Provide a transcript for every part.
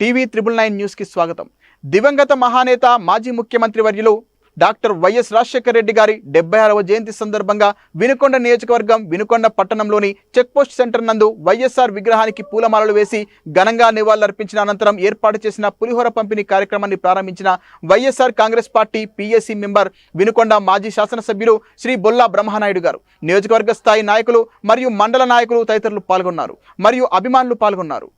TV 999 news కి స్వాగతం. దివంగత మహానేత మాజీ ముఖ్యమంత్రి వర్యులు డాక్టర్ వైఎస్ రాజశేఖర రెడ్డి గారి 76వ జయంతి సందర్భంగా వినుకొండ నియోజకవర్గం వినుకొండ పట్టణంలోని చెక్ పోస్ట్ సెంటర్ నందు వైఎస్ఆర్ విగ్రహానికి పూలమాలలు వేసి ఘనంగా నివాళులర్పించిన అనంతరం ఏర్పాటు చేసిన పులిహోర పంపిణీ కార్యక్రమాన్ని ప్రారంభించిన YSR Congress party PSC member Vinukonda మాజీ శాసనసభ్యులు శ్రీ బొల్లా బ్రహ్మనాయుడు గారు, నియోజకవర్గ స్థాయి నాయకులు మరియు మండల నాయకులు తదితరులు పాల్గొన్నారు మరియు అభిమానులు పాల్గొన్నారు.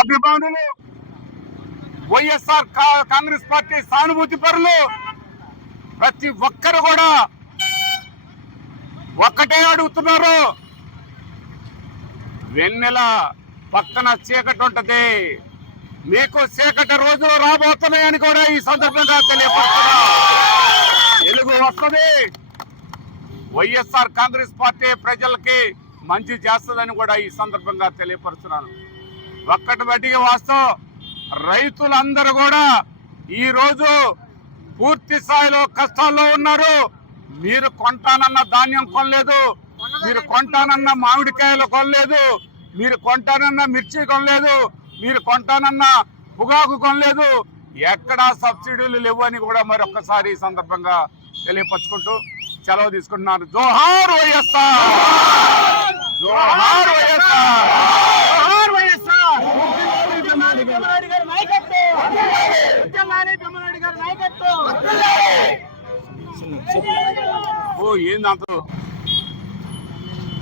అభిమానులు, వైఎస్ఆర్ కాంగ్రెస్ పార్టీ సానుభూతి పరులు ప్రతి ఒక్కరు కూడా ఒక్కటే అడుగుతున్నారు. వెన్నెల పక్కన చీకటి ఉంటది, మీకు చీకటి రోజులు రాబోతున్నాయని కూడా ఈ సందర్భంగా తెలియపరుస్తున్నా. వెలుగు వస్తుంది. వైఎస్ఆర్ కాంగ్రెస్ పార్టీ ప్రజలకి మంచి చేస్తుందని కూడా ఈ సందర్భంగా తెలియపరుస్తున్నాను. ఒక్కటి బట్టికి వాస్తవం, రైతులందరూ కూడా ఈరోజు పూర్తి స్థాయిలో కష్టాల్లో ఉన్నారు. మీరు కొంటానన్న ధాన్యం కొనలేదు, మీరు కొంటానన్న మామిడికాయలు కొనలేదు, మీరు కొంటానన్న మిర్చి కొనలేదు, మీరు కొంటానన్న పొగాకు కొనలేదు. ఎక్కడా సబ్సిడీలు లేవని కూడా మరొక్కసారి ఈ సందర్భంగా తెలియపరుచుకుంటూ సెలవు తీసుకుంటున్నాను. జోహార్ వైఎస్ఆర్, జోహార్ వైఎస్ఆర్, జోహార్ వైఎస్ఆర్. ఏందంత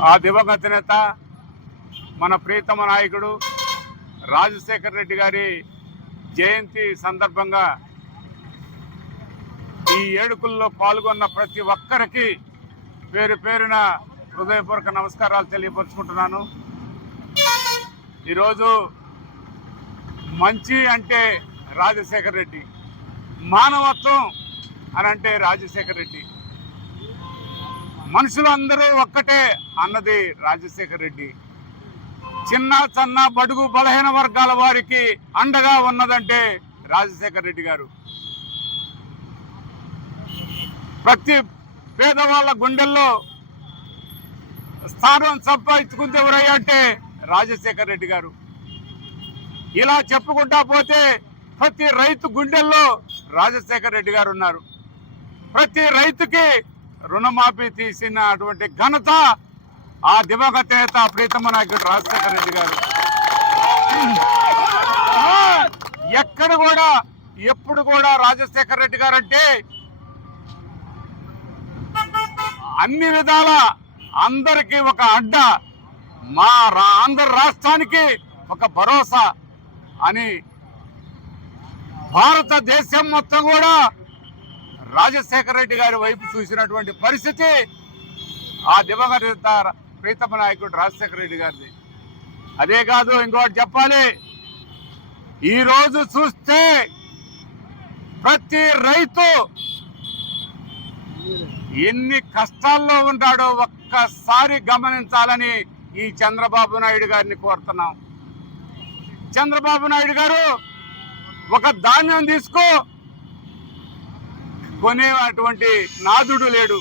ఆ దివంగత నేత మన ప్రియతమ నాయకుడు రాజశేఖర రెడ్డి గారి జయంతి సందర్భంగా ఈ వేడుకల్లో పాల్గొన్న ప్రతి ఒక్కరికి పేరు పేరున హృదయపూర్వక నమస్కారాలు తెలియపరుచుకుంటున్నాను. ఈరోజు మంచి అంటే రాజశేఖర రెడ్డి, మానవత్వం అని అంటే రాజశేఖర రెడ్డి, మనుషులందరూ ఒక్కటే అన్నది రాజశేఖర రెడ్డి, చిన్న సన్న బడుగు బలహీన వర్గాల వారికి అండగా ఉన్నదంటే రాజశేఖర రెడ్డి గారు. ప్రతి పేదవాళ్ళ గుండెల్లో స్థానం సంపాదించుకుంది ఎవరయ్యా అంటే రాజశేఖర రెడ్డి గారు. ఇలా చెప్పుకుంటా పోతే ప్రతి రైతు గుండెల్లో రాజశేఖర రెడ్డి గారు ఉన్నారు. ప్రతి రైతుకి రుణమాఫీ తీసినటువంటి ఘనత ఆ దివంగత నేత ప్రీతమ నాయకుడు రాజశేఖర రెడ్డి గారు. ఎక్కడ కూడా ఎప్పుడు కూడా రాజశేఖర రెడ్డి గారు అంటే అన్ని విధాల అందరికీ ఒక అడ్డ, మా ఆంధ్ర రాష్ట్రానికి ఒక భరోసా అని భారతదేశం మొత్తం కూడా రాజశేఖర రెడ్డి గారి వైపు చూసినటువంటి పరిస్థితి ఆ దివంగత ప్రీతమ నాయకుడు రాజశేఖర రెడ్డి గారిది. అదే కాదు, ఇంకోటి చెప్పాలి. ఈరోజు చూస్తే ప్రతి రైతు ఎన్ని కష్టాల్లో ఉంటాడో ఒక్కసారి గమనించాలని ఈ చంద్రబాబు నాయుడు గారిని కోరుతున్నాం. చంద్రబాబు నాయుడు గారు ఒక ధాన్యం తీసుకో కొనేటువంటి నాదుడు లేడు,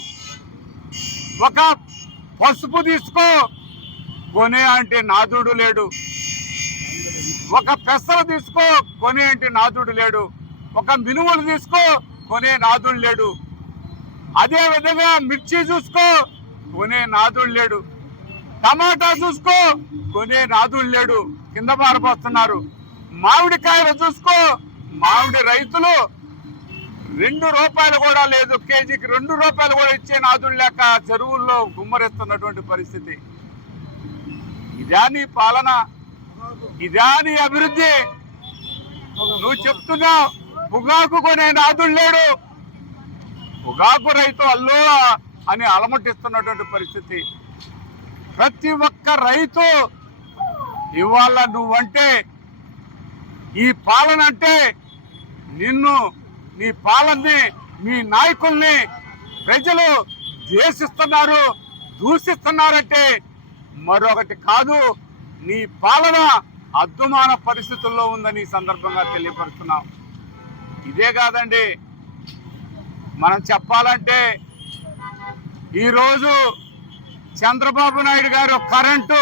ఒక పసుపు తీసుకో కొనే అంటే నాదుడు లేడు, ఒక పెసరు తీసుకో కొనే అంటే నాదుడు లేడు, ఒక మినుములు తీసుకో కొనే నాదుడు లేడు. అదే విధంగా మిర్చి చూసుకో కొనే నాదుడు లేడు, టమాటా చూసుకో కొనే నాదుడు లేడు, కింద పారిపోతున్నారు. మామిడికాయలు చూసుకో, మామిడి రైతులు 2 రూపాయలు కూడా లేదు, కేజీకి 2 రూపాయలు కూడా ఇచ్చే నాదుడు లేక చెరువుల్లో గుమ్మరెత్తున్నటువంటి పరిస్థితి. ఇదా నీ పాలన? ఇదా నీ అభివృద్ధి? నువ్వు చెప్తున్నావు పొగాకు కొనే నాదుడు లేడు, పొగాకు రైతు అల్లో అని అలమటిస్తున్నటువంటి పరిస్థితి. ప్రతి ఒక్క రైతు ఇవాళ నువ్వంటే, ఈ పాలన అంటే నిన్ను, నీ పాలనని, మీ నాయకుల్ని ప్రజలు ద్వేషిస్తున్నారు, దూషిస్తున్నారంటే మరొకటి కాదు, నీ పాలన అద్దుమాన పరిస్థితుల్లో ఉందని ఈ సందర్భంగా తెలియపరుస్తున్నాం. ఇదే కాదండి, మనం చెప్పాలంటే ఈరోజు చంద్రబాబు నాయుడు గారు కరెంటు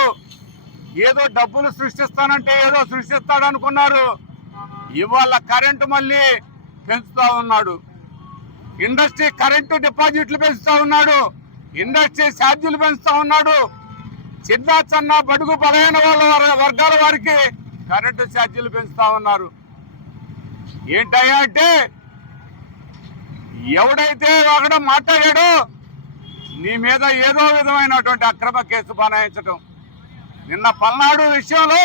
ఏదో డబ్బులు సృష్టిస్తానంటే ఏదో సృష్టిస్తాడు అనుకున్నారు. ఇవాళ కరెంటు మళ్ళీ పెంచుతా ఉన్నాడు. ఇండస్ట్రీ కరెంటు డిపాజిట్లు పెంచుతా ఉన్నాడు. ఇండస్ట్రీ ఛార్జీలు పెంచుతా ఉన్నాడు. చిన్న బడుగు బలహీన వర్గాల వారికి కరెంటు ఛార్జీలు పెంచుతా ఉన్నారు. ఏంటయ్యా అంటే, ఎవడైతే ఒకడు మాట్లాడాడో నీ మీద ఏదో విధమైనటువంటి అక్రమ కేసు బనాయించడం. నిన్న పల్నాడు విషయంలో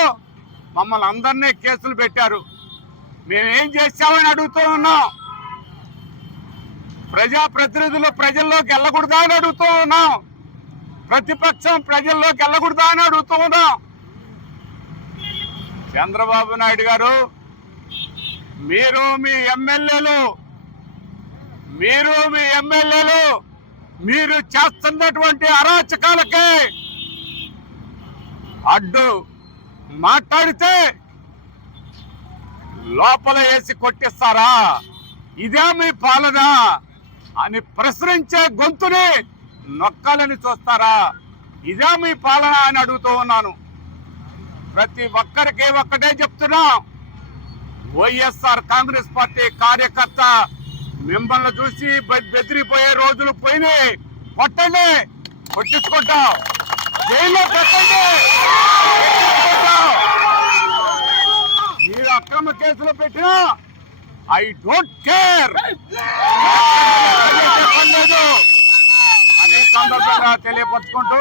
మమ్మల్ని అందరినీ కేసులు పెట్టారు. మేమేం చేశామని అడుగుతూ ఉన్నాం. ప్రజాప్రతినిధులు ప్రజల్లోకి వెళ్ళకూడదా అని అడుగుతూ ఉన్నాం. ప్రతిపక్షం ప్రజల్లోకి వెళ్ళకూడదా అని అడుగుతూ ఉన్నాం. చంద్రబాబు నాయుడు గారు, మీరు మీ ఎమ్మెల్యేలు మీరు చేస్తున్నటువంటి అరాచకాలకే అడ్డు మాట్లాడితే లోపల వేసి కొట్టిస్తారా? ఇదే మీ పాలన అని ప్రశ్నించే గొంతుని నొక్కాలని చూస్తారా? ఇదే మీ పాలన అని అడుగుతూ ఉన్నాను. ప్రతి ఒక్కరికి ఒక్కటే చెప్తున్నా, వైఎస్ఆర్ కాంగ్రెస్ పార్టీ కార్యకర్త మిమ్మల్ని చూసి బెదిరిపోయే రోజులు పోయినాయి. కొట్టండి, కొట్టించుకుంటాం. జైల్లో పెట్టండి, మీరు అక్రమ కేసులు పెట్టినా ఐ డోంట్ కేర్ లేదు అని సందర్భంగా తెలియపరుచుకుంటూ